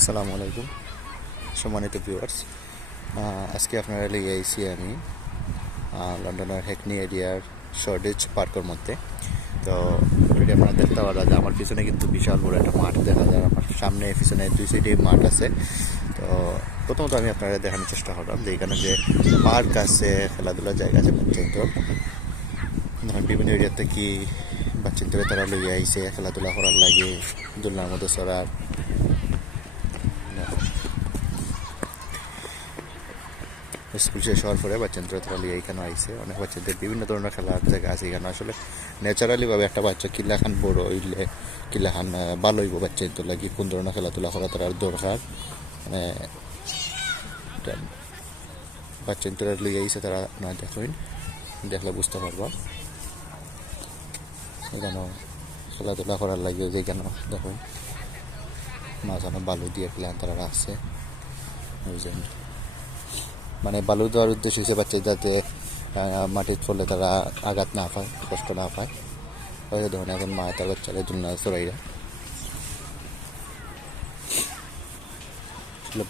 আসসালামু আলাইকুম। সম্মানিত ভিউয়ার্স আজকে আপনারা লিয়ে আইছি আমি লন্ডনের হেকনি এরিয়ার শর্টেজ পার্কের মধ্যে। তো অলরেডি আপনারা দেখতে পারা যায় আমার পিছনে কিন্তু বিশাল বড় একটা মাঠ দেখা যায়। আমার সামনে, পিছনে দুই সাইডে মাঠ আছে। তো, প্রথমত আমি আপনারা দেখানোর চেষ্টা করলাম যে এখানে যে পার্ক আছে, খেলাধুলার জায়গা আছে বাচ্চাদের ধরেন বিভিন্ন এরিয়াতে কি বাচ্চাদের তারা লইয়া আইছে, খেলাধুলা করার লাগে, দোলনার মধ্যে চড়ার স্কুল শেষ হওয়ার পরে বাচ্চাদের তারা লিয়ে এখানে আইছে। অনেক বাচ্চাদের বিভিন্ন ধরনের খেলার জায়গা আছে এখানে। আসলে ন্যাচারালি ভাবে একটা বাচ্চা কিল্লাখান বড় হইলে কিল্লাখান ভালো হইব বাচ্চাদের লাগি কোন ধরনের খেলাধুলা করা তার দরকার। মানে বাচ্চাদের লিয়ে আইছে তারা না দেখুন দেখলে বুঝতে পারবা। এখানে খেলাধুলা করার লাগে যে কেন দেখুন। মাঝানো বালু দিয়ে প্ল্যান তারা রাখছে। বুঝলেন মানে বালু দেওয়ার উদ্দেশ্য হিসেবে বাচ্চা যাতে মাটির ফলে তারা আঘাত না পায়, কষ্ট না পায়, ওই ধরনের এখন মা তার বাচ্চারা দুলনা চড়াইরা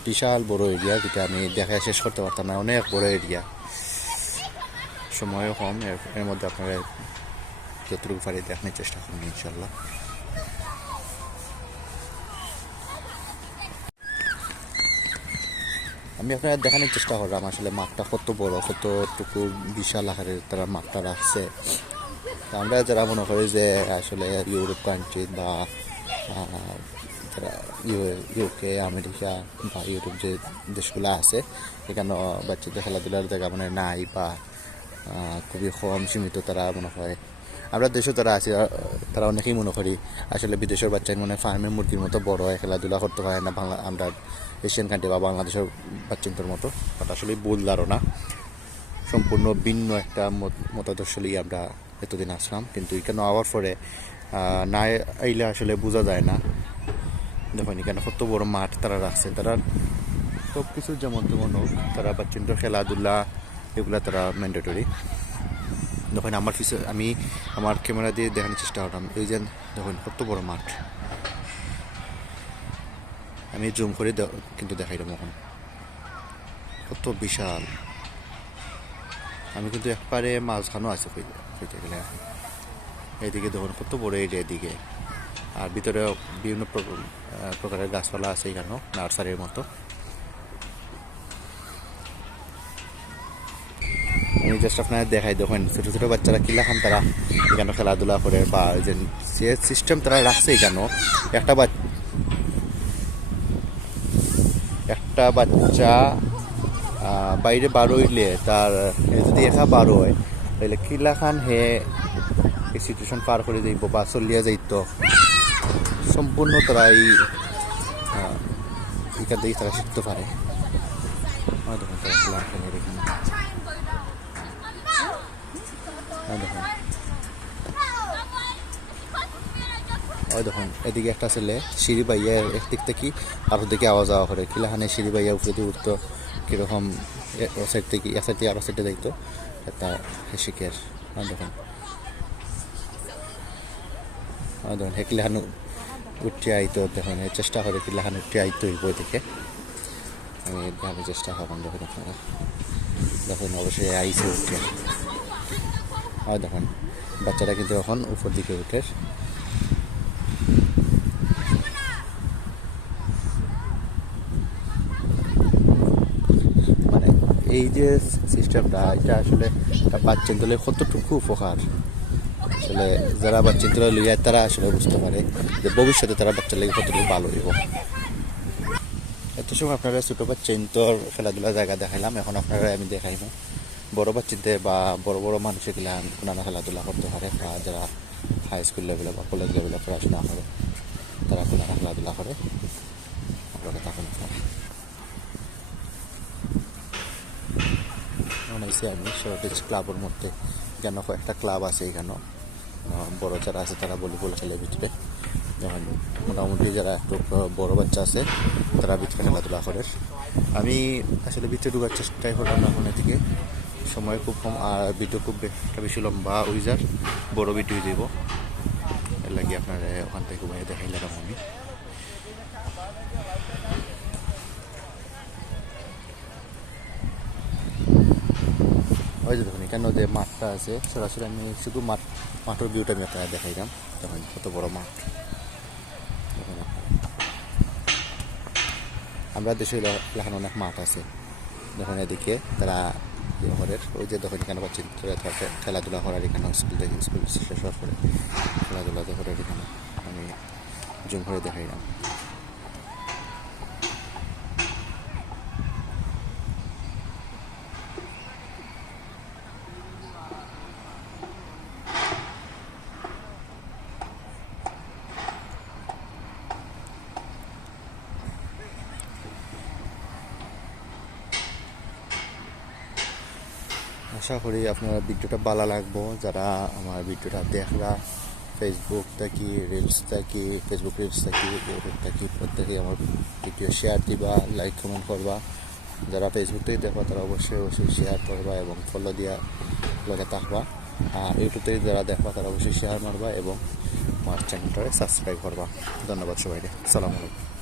বিশাল বড় এরিয়া যেটা আমি দেখা শেষ করতে পারতাম না, অনেক বড় এরিয়া সময়ও কম, এর মধ্যে আপনারা যতটুকু পারি দেখানোর চেষ্টা করুন ইনশাল্লাহ আমি আপনারা দেখানোর চেষ্টা করলাম আসলে মাঠটা কত বড়, কতটুকু বিশাল আকারের তারা মাঠটা রাখছে। আমরা যারা মনে করি যে আসলে ইউরোপ কান্ট্রি বা ইউকে, আমেরিকা বা ইউরোপ যে দেশগুলো আছে, এখানে বাচ্চাদের খেলাধুলার জায়গা মানে নাই বা খুবই কম সীমিত তারা মনে হয় আমরা দেশে তারা আছি তারা অনেকেই মনে করি আসলে বিদেশের বাচ্চা মনে ফার্মের মুরগির মতো বড় হয়, খেলাধুলা করতে হয় না, বাংলা আমরা এশিয়ান কান্ট্রি বা বাংলাদেশের বাচ্চাদের মতো। বাট আসলে ভুল ধারণা সম্পূর্ণ ভিন্ন একটা মত- মতাদর্শ নিয়ে আমরা এতদিন আসলাম। কিন্তু এখানে আওয়ার পরে না আইলে আসলে বোঝা যায় না। দেখুন এখানে কত বড় মাঠ তারা রাখছে তারা সব কিছু যেমন তেমন তারা বাচ্চাদের খেলাধুলা, এগুলো তারা ম্যান্ডেটরি দেখুন, আমার পিছনে আমি আমার ক্যামেরা দিয়ে দেখানোর চেষ্টা করলাম। এই যে, দেখুন, কত বড় মাঠ। আমি জুম করে কিন্তু দেখাইলাম এখন। কত বিশাল। আমি কিন্তু একবারে মাঝখানও আছে গেলে। এইদিকে দেখুন, কত বড় এরিয়া এদিকে। আর ভিতরে বিভিন্ন প্র- প্রকারের গাছপালা আছে এখানেও, নার্সারির মতো। আমি জাস্ট আপনার দেখাই, দেখুন, ছোটো ছোটো বাচ্চারা কিলা খান তারা এখানে খেলাধুলা করে বা যে যে সিস্টেম তারা রাখছে এখানেও। একটা বাচ্চা একটা বাচ্চা বাইরে বার তার যদি একা বার হয়, তাহলে কিলা খান হে, এই সিচুয়েশন পার করে যাইব বা চলিয়া যাইতো। সম্পূর্ণ তারা এই এখান থেকে তারা শিখতে পারে। দেখুন, তারা এখানে। দেখুন ওই দেখুন, এদিকে একটা ছেলে সিঁড়ি বাইয়া একদিক থেকে আর দিকে আওয়া করে। কিলাখানে সিঁড়ি বাইয়া উপরে দিয়ে উঠতো, কীরকম এ- ও সাইড থেকে এক সাইড থেকে আরও সাইডে একটা শিখের আর দেখুন। আর দেখুন, হে কিলাখান উঠতে আইতো, দেখুন এ চেষ্টা করে কিলাখান উঠতে আইতো এই বই আমি চেষ্টা করলাম দেখুন দেখুন, অবশ্যই আইসে উঠে আর দেখুন। বাচ্চারা কিন্তু এখন উপর দিকে উঠে। মানে এই যে সিস্টেমটা এটা আসলে বাচ্চা দলে কতটুকু উপকার? আসলে যারা বাচ্চা দলে লইয়া তারা আসলে বুঝতে পারে যে ভবিষ্যতে তারা বাচ্চা লেগে কতটুকু ভালো হইব। এত সময় আপনারা ছোটো বাচ্চা ইন্তর খেলাধুলা জায়গা দেখাইলাম, এখন আপনারা আমি দেখাইব। বড় বাচ্চাদের বা বড় বড় মানুষেরগুলা নানা খেলাধুলা করতে পারে বা যারা হাই স্কুল লেভেলে বা কলেজ লেভেলে পড়াশোনা করে, তারা কোনো খেলাধুলা করে। তখন বানাইছি আমি শর্টেজ ক্লাবের মধ্যে কেন কয়েকটা ক্লাব আছে এখানেও। বড় যারা আছে তারা ভলিবল খেলে ভিতরে। যেমন মোটামুটি যারা একটু বড় বাচ্চা আছে, তারা ভিতরে খেলাধুলা করে। আমি আসলে ভিতরে ঢুকার চেষ্টাই করলাম না ওখানে থেকে সময় খুব কম, আর ভিডিও খুব একটা বেশি লম্বা হয়ে যার বড় ভিডিও যাব এর লাগে আপনার ওখান থেকে ঘুমাই দেখাই লাগাম আমি। ওই যে দেখুন যে মাঠটা আছে, সরাসরি আমি শুধু মাঠ মাঠের ভিউটা আমি আপনারা দেখাইলাম। দেখুন, কত বড় মাঠ। আমরা দেশে এলাকার অনেক মাঠ আছে। দেখুন এদিকে, তারা করে ওই যে দেখুন এখানে বাচ্চা খেলাধুলা করার এখানে স্কুল থেকে স্কুল শেষ হওয়ার পরে খেলাধুলা করার এখানে আমি জুম করে দেখাইলাম। আশা করি আপনারা ভিডিওটা ভালো লাগবো। যারা আমার ভিডিওটা দেখরা ফেসবুক থাকি রিলস থাকি ফেসবুক রিলস থাকি ইউটিউব থাকি প্রত্যেকে আমার ভিডিও শেয়ার দিবা লাইক কমেন্ট করবা। যারা ফেসবুক থেকে দেখবা, তারা অবশ্যই অবশ্যই শেয়ার করবা এবং ফলো দিয়া লগে থাকবা। আর ইউটিউব থেকে যারা দেখবা, তারা অবশ্যই শেয়ার মারবা এবং আমার চ্যানেলটারে সাবস্ক্রাইব করবা। ধন্যবাদ সবাইকে। সালাম আলাইকুম।